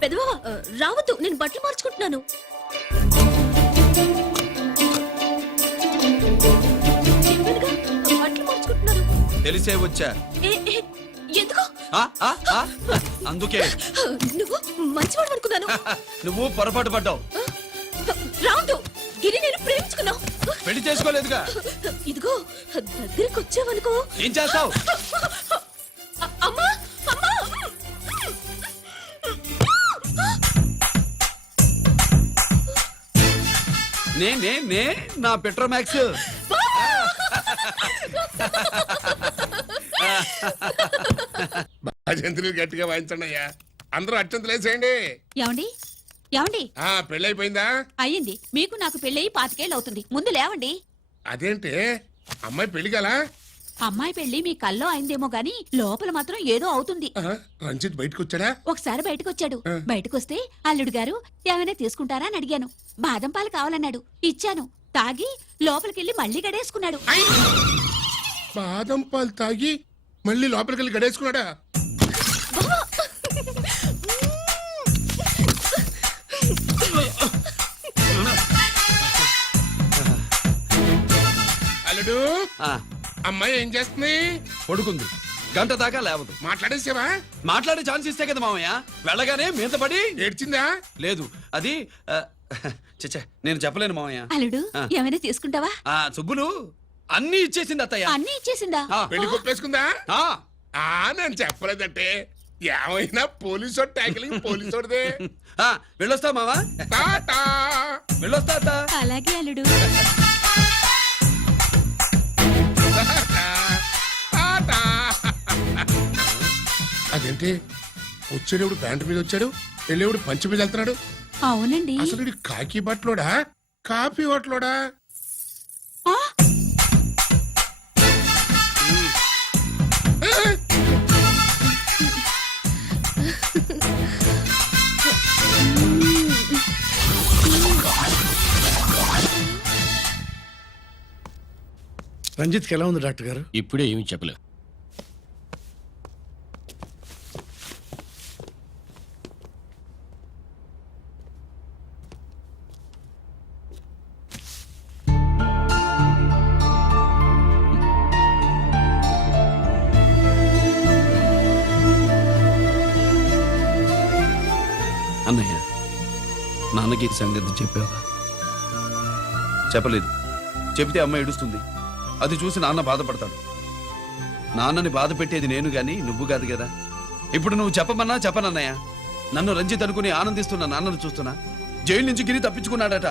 పెదవా రావద్దు నేను బట్టలు మార్చుకుంటున్నాను తెలిసే వచ్చా ఎందుకు అందుకే నువ్వు మంచివాడు అనుకున్నాను నువ్వు పొరపాటు పడ్డావు రావద్దు గిరి నేను ప్రేమించుకున్నావు పెళ్ళి చేసుకోలేదుగా. ఇదిగో దగ్గరికి వచ్చావనుకో ఏం చేస్తావు? అమ్మా అమ్మా. నే నే నే నా పెట్రోమాక్స్ గట్టిగా వాయించండి అయ్యా. అందరూ అత్యంతలు వేసేయండి ఏమండి? ఏమండి? పెళ్ళైపోయిందా? అయ్యింది. మీకు నాకు పెళ్ళయి పాతికేళ్ళు అవుతుంది ముందు లేవండి. అదేంటి? అమ్మాయి పెళ్ళి గల? అమ్మాయి పెళ్ళి మీ కల్లో అయిందేమో గాని లోపల మాత్రం ఏదో అవుతుంది. రంజిత్ బయటకు వచ్చాడా ఒకసారి బయటకొచ్చాడు. ఆ. బయటకొస్తే అల్లుడు గారు ఏమైనా తీసుకుంటారా అని అడిగాను. బాదం పాలు కావాలన్నాడు. ఇచ్చాను. తాగి లోపలికెళ్ళి మళ్ళీ గడేసుకున్నాడు! బాదం పాలు తాగి మళ్ళీ లోపలికి వెళ్ళి గడేసుకున్నాడా? అమ్మాయి ఏం చేస్తుంది? పడుకుంది. గంట దాకా లేవదు. మాట్లాడేసావా? మాట్లాడే ఛాన్స్ ఇస్తే కదా మామయ్య. వెళ్ళగానే మీద పడి ఏడ్చిందా? లేదు. అది ఆ, చచ్చా నేను చెప్పలేను మామయ్య. అల్లుడు ఆ. ఏమైనా తీసుకుంటావా ఆ సుబ్బులు అన్ని ఇచ్చేసింది అత్తయ్య. అన్నీ ఇచ్చేసిందా? ఆ, పెళ్ళి కొప్పేసుకుందా? ఆ, ఆ నేను చెప్పలేదంటే ఏమైనా పోలీసోడు ట్యాకిలింగ్ పోలీసోడిదే. ఆ, వెళ్ళొస్తా మావా? టాటా. వెళ్ళొస్తా అత్త. అలాగే అల్లుడు. టాటా అదేంటి? వచ్చేటప్పుడు ప్యాంటు మీద వచ్చాడు వెళ్ళేవాడు పంచి మీద వెళ్తున్నాడు. అవునండి. అసలు ఇది కాకి బట్టలోడా? కాఫీ బట్టలోడా ఆ, రంజిత్కి ఎలా ఉంది డాక్టర్ గారు? ఇప్పుడే ఏమి చెప్పలేవు ఈ సంగతి చెప్పావా చెప్పలేదు. చెబితే అమ్మ ఏడుస్తుంది. అది చూసి నాన్న బాధపడతాడు. నాన్నని బాధ పెట్టేది నేను గాని నువ్వు కాదు కదా? ఇప్పుడు నువ్వు చెప్పమన్నా చెప్పనన్నయ్య. నన్ను రంజిత్ అనుకుని ఆనందిస్తున్న నాన్నను చూస్తున్నా. జైలు నుంచి గిరి తప్పించుకున్నాడట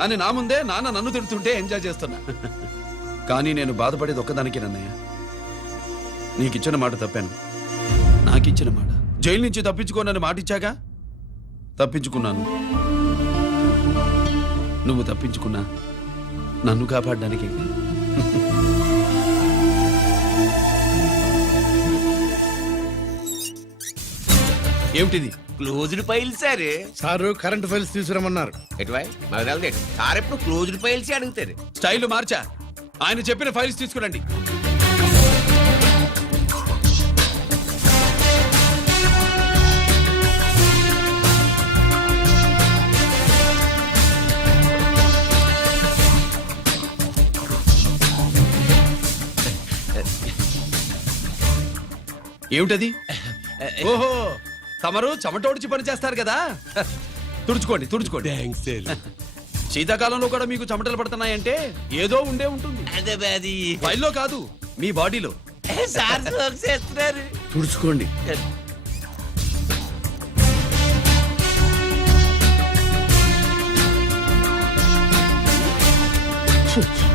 అని నా ముందే నాన్న నన్ను తిడుతుంటే ఎంజాయ్ చేస్తున్నా. కానీ నేను బాధపడేది ఒక్కదానికి నన్నయ్య. నీకిచ్చిన మాట తప్పాను. నాకిచ్చిన మాట. జైలు నుంచి తప్పించుకోనని మాట తప్పించుకున్నాను. నువ్వు తప్పించుకున్నా నన్ను కాపాడడానికి. ఏమిటిది? Closed file sir. Sir current files తీసుకురమ్మన్నారు. ఎటువై మాకు తెలదేడు సార్ ఎప్పుడు క్లోజ్డ్ ఫైల్స్ అడుగుతారు. స్టైల్ మార్చా. ఆయన చెప్పిన ఫైల్స్ తీసుకురండి. ఏమిటది? ఓహో తమరు చెమటోడిచి పని చేస్తారు కదా. తుడుచుకోండి తుడుచుకోండి. శీతాకాలంలో కూడా మీకు చెమటలు పడుతున్నాయంటే ఏదో ఉండే ఉంటుంది. అదే ఫైల్లో కాదు మీ బాడీలో. తుడుచుకోండి.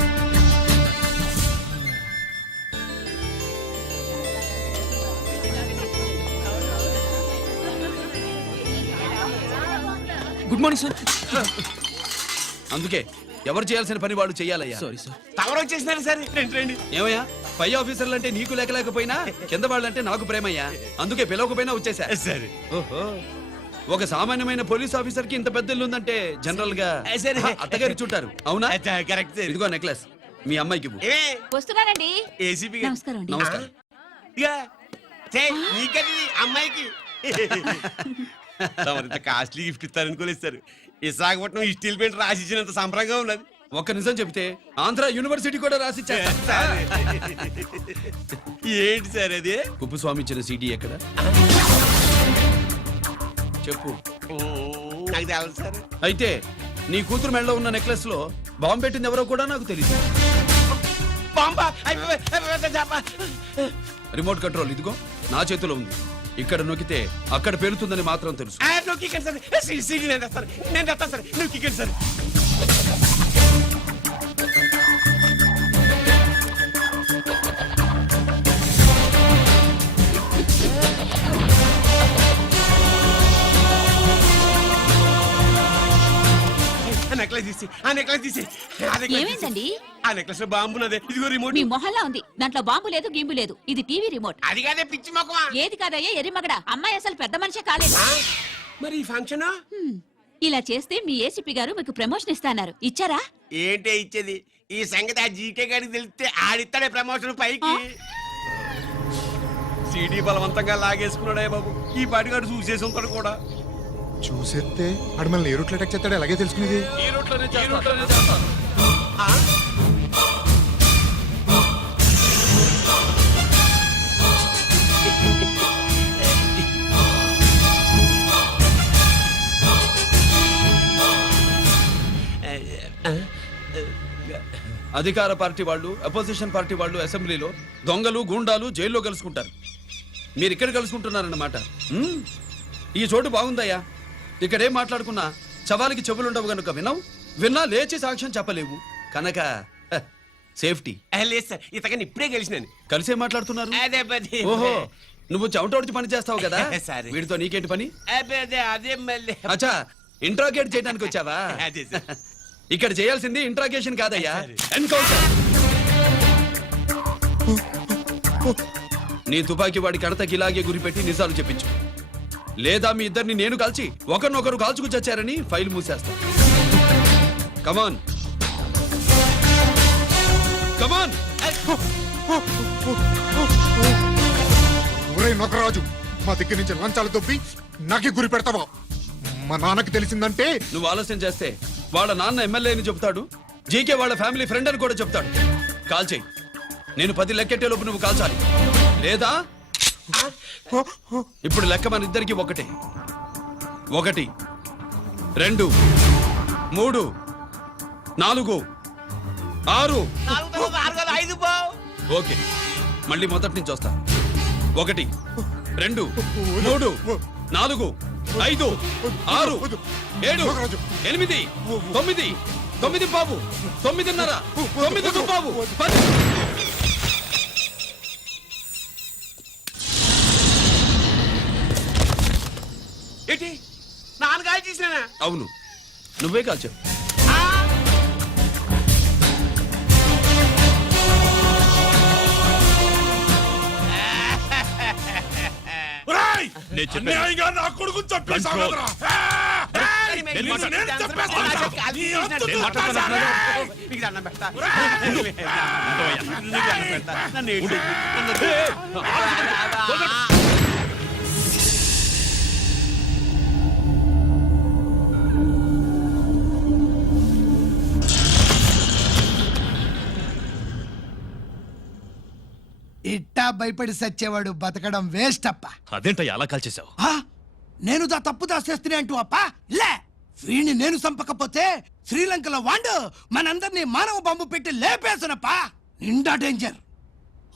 గుడ్ మార్నింగ్ సార్ అందుకే ఎవరు చేయాల్సిన పని వాళ్ళు చేయాలయ్యా. సారీ సార్ తవరు వచ్చేసినారు సార్. రండి రండి. ఏమయ్యా? పై ఆఫీసర్లు అంటే నీకు లేకలేకపోయినా కింద వాళ్ళంటే నాకు ప్రేమయ్యా. అందుకే పిలవకపోయినా వచ్చేసా. సరే. ఓహో. ఒక సామాన్యమైన పోలీస్ ఆఫీసర్కి ఇంత పెద్ద ఇల్లు ఉందంటే జనరల్గా సరే. అత్తగారు చుట్టారు. అవునా? Correct sir. ఇదిగో నెక్లెస్. మీ అమ్మాయికి వస్తున్నానండి ఏసీపీ నమస్కారం అండి. నమస్కారం. అమ్మాయికి. తమరింత కాస్ట్లీ గిఫ్ట్ ఇస్తారనుకోలేదు సార్ విశాఖపట్నం ఈ స్టీల్ పెయింట్ రాసి ఇచ్చినంత సంబరంగా ఉన్నది ఒక్క నిజం చెప్తే ఆంధ్ర యూనివర్సిటీ కూడా రాసిచ్చా సార్, ఏంటి సార్ అది కుప్పుస్వామి ఇచ్చిన సీడీ ఎక్కడ చెప్పు నాకు తెలదు సార్ అయితే నీ కూతురు మెడలో ఉన్న నెక్లెస్లో బాంబు పెట్టింది ఎవరో కూడా నాకు తెలియదు బాంబా. రిమోట్ కంట్రోల్ ఇదిగో నా చేతిలో ఉంది ఇక్కడ నొక్కితే అక్కడ పెరుగుతుందని మాత్రం తెలుసు. ఆ, నువ్వు కిక్కండి సార్. నేను తెస్తాను. నేను తెస్తాను సార్. తీసి ఆ నెక్లెస్ తీసి. ఆ నెక్లెస్ తీసి. ఏమైందండి? ఆ నెక్లెస్లో బాంబు ఉన్నది ఇదిగో రిమోట్ మీ మొహల్లా ఉంది. దాంట్లో బాంబు లేదు గింబు లేదు. ఇది టీవీ రిమోట్ అది కాదే పిచ్చి మొక్కమా ఏది కాదయ్యా ఎర్రిమగడ అమ్మాయి అసలు పెద్ద మనిషే కాలేదు? మరి ఈ ఫంక్షన్ హ్మ్. ఇలా చేస్తే మీ ఏసీపీ గారు మీకు ప్రమోషన్ ఇస్తాన్నారు. ఇచ్చారా? ఏంటే ఇచ్చేది? ఈ సంగతి ఆ జీకే గారికి తెలిస్తే ఆడిస్తాడే ప్రమోషన్ పైకి. సీడీ బలవంతంగా లాగేసుకున్నాడే బాబు. ఈ పాటిగాడు చూసేసి ఉంటాడు కూడా. చూసేస్తే అడు మనల్ని ఏ రూట్లో అటాక్ చేస్తాడు ఎలాగే తెలుసుకునేది ఈ రూట్లోనే చేస్తా, ఈ రూట్లోనే చేస్తా. ఆ? అధికార పార్టీ వాళ్ళు అపోజిషన్ పార్టీ వాళ్ళు అసెంబ్లీలో దొంగలు గూండాలు జైల్లో కలుసుకుంటారు మీరు ఇక్కడ కలుసుకుంటున్నారన్నమాట. ఈ చోటు బాగుందయ్యా ఇక్కడ మాట్లాడుకున్నా? చవాలికి చెవులుండవు గనుక వినవు విన్నా లేచి సాక్ష్యం చెప్పలేవు. కనుక హ, సేఫ్టీ. ఆ, లేదు సార్. ఇతగాని ఇప్పుడే గెలిచినాను. కలిసే మాట్లాడుతున్నారు? అదే పది ఓహో నువ్వు చెమటోడిచి పని చేస్తావు కదా? సరే. వీడితో నీకేంటి పని? అదే అదే అదే మళ్ళీ. అచ్చా ఇంట్రాగేట్ చేయడానికి వచ్చావా? అదే సార్. ఇక్కడ చేయాల్సింది ఇంట్రాగేషన్ కాదయ్యా. ఎన్కౌంటర్. నీ తుపాకీ వాడి కడతకి ఇలాగే గురిపెట్టి నిజాలు చెప్పించు. లేదా మీ ఇద్దరిని నేను కాల్చి ఒకరినొకరు కాల్చుకు చచ్చారని ఫైల్ మూసేస్తా. కమాన్ కమాన్ ఒరే నొకరాజు మా దగ్గర నుంచి లంచాలు దొబ్బి నాకే గురి పెడతావా? మా నాన్నకి తెలిసిందంటే నువ్వు ఆలస్యం చేస్తే వాళ్ళ నాన్న ఎమ్మెల్యే అని చెప్తాడు జీకే వాళ్ళ ఫ్యామిలీ ఫ్రెండ్ అని కూడా చెప్తాడు కాల్ చేయి. నేను పది లెక్కెట్టే లోపు నువ్వు కాల్చాలి. లేదా ఇప్పుడు లెక్క మన ఇద్దరికి ఒకటే. ఒకటి రెండు మూడు నాలుగు ఆరు. ఓకే. మళ్ళీ మొదటి నుంచి వస్తా. ఒకటి రెండు మూడు నాలుగు ఐదు ఆరు ఏడు ఎనిమిది తొమ్మిది తొమ్మిది బాబు తొమ్మిదిన్నర తొమ్మిది బాబు పది ఏంటి నాన్నగారు చేసినా అవును. నువ్వే కాల్చావు. అన్యాయంగా నా కొడుకు చంపేశావు కదరా? నేను నేను చంపేస్తాను. నీ అంతు. ఇట్టా భయపడి సచ్చేవాడు బతకడం వేస్ట్ అప్ప. అదేంటయ్యా అలా కాల్చేశావు? ఆ? నేను దా తప్పు దాచేస్తున్నా అంటూ అప్ప. లే వీణ్ణి నేను చంపకపోతే శ్రీలంకలో వాండు మనందరినీ మానవ బాంబు పెట్టి లేపేసునప్పా. నిండా డేంజర్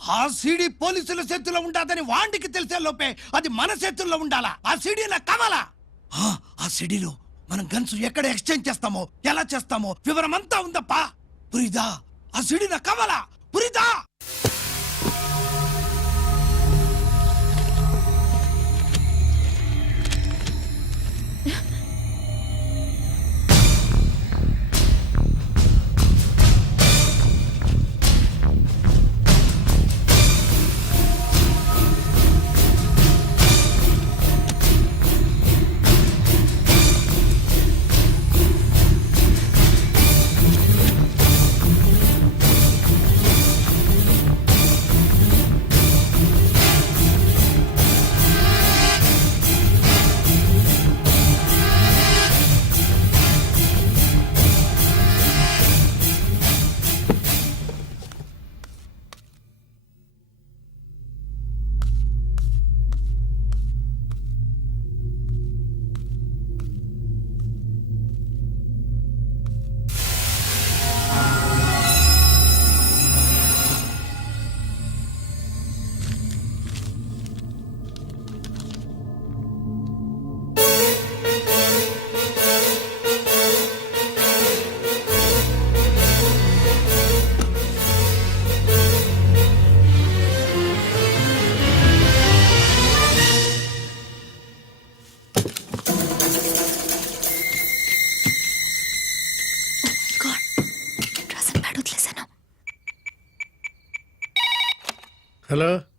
ఆ సీడీ పోలీసుల చేతుల్లో ఉండాదని వాండికి తెలిసే లోపే అది మన చేతుల్లో ఉండాలా? ఆ సీడీ నా కావాలా? ఆ, ఆ సీడీలో మనం గన్స్ ఎక్కడ ఎక్స్చేంజ్ చేస్తామో ఎలా చేస్తామో వివరం అంతా ఉందప్పా. పురిదా ఆ సీడీ నా కావాలా?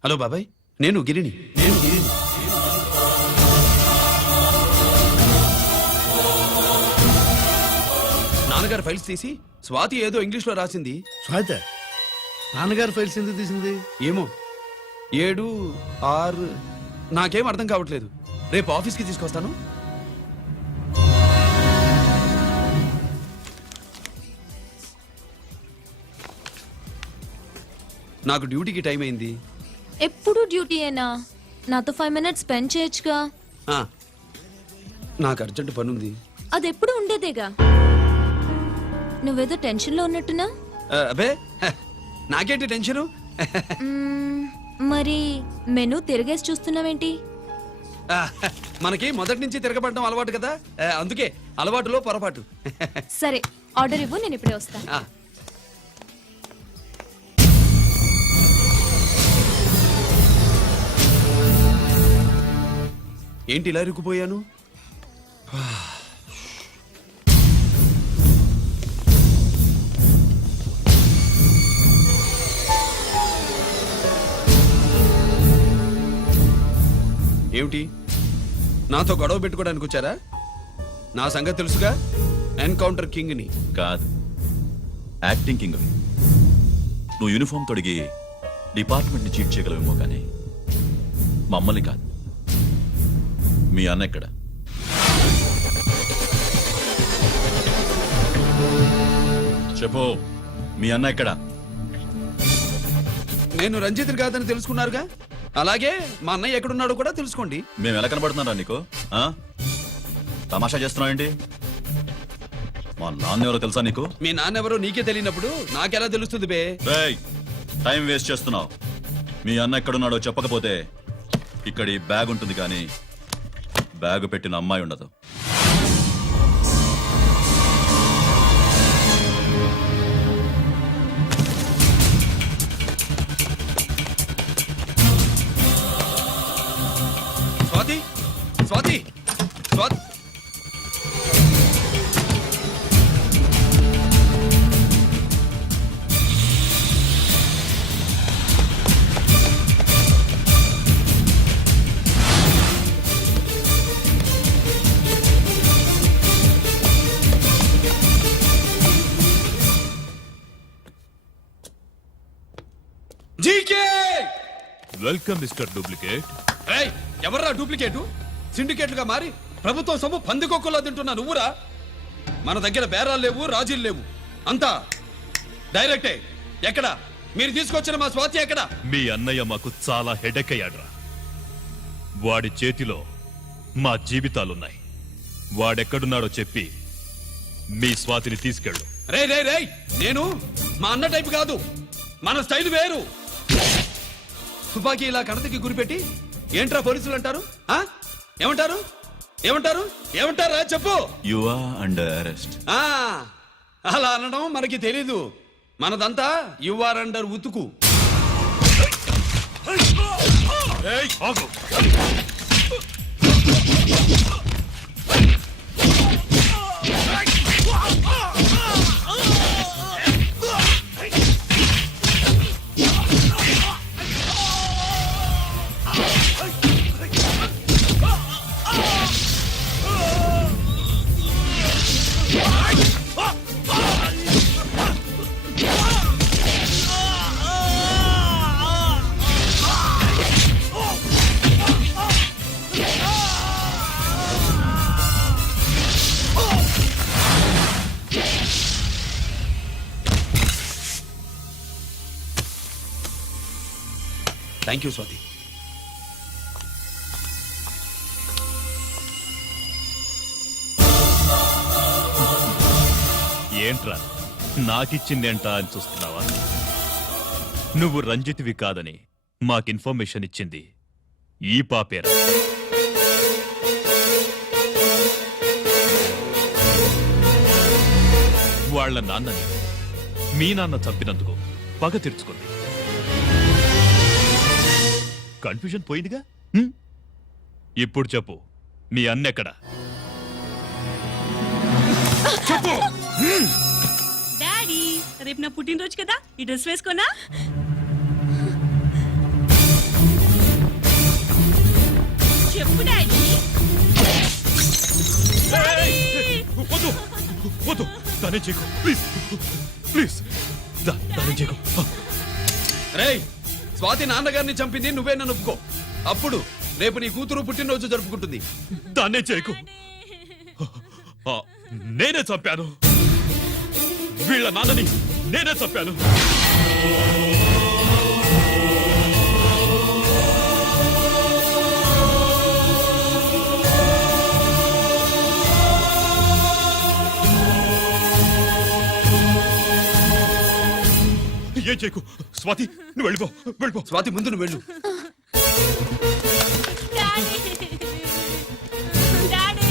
హలో బాబాయ్ నేను గిరిని. నేను గిరిని నాన్నగారు ఫైల్స్ తీసి స్వాతి ఏదో ఇంగ్లీష్లో రాసింది. స్వాతి నాన్నగారు ఫైల్స్ ఎందుకు తీసింది? ఏమో. ఏడు ఆరు నాకేం అర్థం కావట్లేదు. రేపు ఆఫీస్కి తీసుకొస్తాను. నాకు డ్యూటీకి టైం అయింది. ఎప్పుడు డ్యూటీయేనా నాతో ఫైవ్ మినిట్స్ స్పెండ్ చేయొచ్చుగా. ఆ, నాకు అర్జెంట్ పని ఉంది అది ఎప్పుడు ఉండేదేగా? నువ్వేదో టెన్షన్లో ఉన్నట్టున్నా ఆ, అబే హ, నాకేంటి టెన్షను? మ్మ్, మరి మెను తిరిగేసి చూస్తున్నావేంటి? ఆ, మనకి మొదటి నుంచి తిరగబడడం అలవాటు కదా? ఆ, అందుకే అలవాటులో పొరపాటు. సరే ఆర్డర్ ఇవ్వు నేను ఇప్పుడే వస్తా. ఆ, ఏంటి ఇలా ఇరుక్కుపోయాను? ఏమిటి? నాతో గొడవ పెట్టుకోవడానికి వచ్చారా? నా సంగతి తెలుసుగా? ఎన్కౌంటర్ కింగ్ని కాదు. యాక్టింగ్ కింగ్ నువ్వు యూనిఫామ్ తొడిగి డిపార్ట్మెంట్ని చీట్ చేయగలవేమో కానీ మమ్మల్ని కాదు. మీ అన్న ఎక్కడ? చెప్పు మీ అన్న ఎక్కడ? నేను రంజిత్ కాదని తెలుసుకున్నారుగా? అలాగే మా అన్నయ్య ఎక్కడున్నాడో కూడా తెలుసుకోండి. మేము ఎలా కనబడుతున్నారా నీకు? ఆ? తమాషా చేస్తున్నావేంటి మా నాన్న ఎవరో తెలుసా నీకు? మీ నాన్నెవరో నీకే తెలియనప్పుడు నాకెలా తెలుస్తుంది బే? రేయ్ టైం వేస్ట్ చేస్తున్నావు. మీ అన్న ఎక్కడున్నాడో చెప్పకపోతే ఇక్కడ ఈ బ్యాగ్ ఉంటుంది కానీ బ్యాగ్ పెట్టిన అమ్మాయి ఉండదు. జీకే! Welcome mister duplicate. ఏయ్ ఎవర్రా డూప్లికేటు? సిండికేట్లుగా మారి ప్రభుత్వం సొమ్ము పందికొక్కులా తింటున్నా నువ్వురా? మన దగ్గర బేరాలు లేవు రాజీలు లేవు. అంతా డైరెక్టే. ఎక్కడ? మీరు తీసుకొచ్చిన మా స్వాతి ఎక్కడ? మీ అన్నయ్య మాకు చాలా హెడెక్ అయ్యాడ్రా. వాడి చేతిలో మా జీవితాలున్నాయి. వాడెక్కడున్నాడో చెప్పి మీ స్వాతిని తీసుకెళ్ళు. రే రే రేయ్ నేను మా అన్న టైపు కాదు. మన స్టైల్ వేరు. తుపాకీ ఇలా కణతకి గురిపెట్టి ఏంట్రా పోలీసులు అంటారు? ఆ? ఏమంటారు? ఏమంటారు? ఏమంటారా? చెప్పు. యు ఆర్ అండర్ అరెస్ట్ ఆ అలా అనడం మనకి తెలీదు. మనదంతా యు ఆర్ అండర్ ఉతుకు. థ్యాంక్ యూ స్వాతి ఏంట్రా? నాకిచ్చిందేంట అని చూస్తున్నావా? నువ్వు రంజిత్వి కాదని మాకు ఇన్ఫర్మేషన్ ఇచ్చింది ఈ పాపేరా. వాళ్ళ నాన్నని మీ నాన్న చంపినందుకు పగ తీర్చుకుంది. కన్ఫ్యూజన్ పోయిందిగా? ఇప్పుడు చెప్పు మీ అన్నెక్కడ చెప్పు. రేపు నా పుట్టినరోజు కదా? ఈ డ్రెస్ వేసుకోనా? చెప్పు డాడీ. Please please. స్వాతి నాన్నగారిని చంపింది నువ్వే నన్ను ఒప్పుకో. అప్పుడు రేపు నీ కూతురు పుట్టినరోజు జరుపుకుంటుంది. దాన్నే చేయకు. ఆ, నేనే చంపాను. వీళ్ళ నాన్నని నేనే చంపాను. ఏం చేయకు? స్వాతి నువ్వు వెళ్ళిపో వెళ్ళిపో. స్వాతి ముందు నువ్వు వెళ్ళు.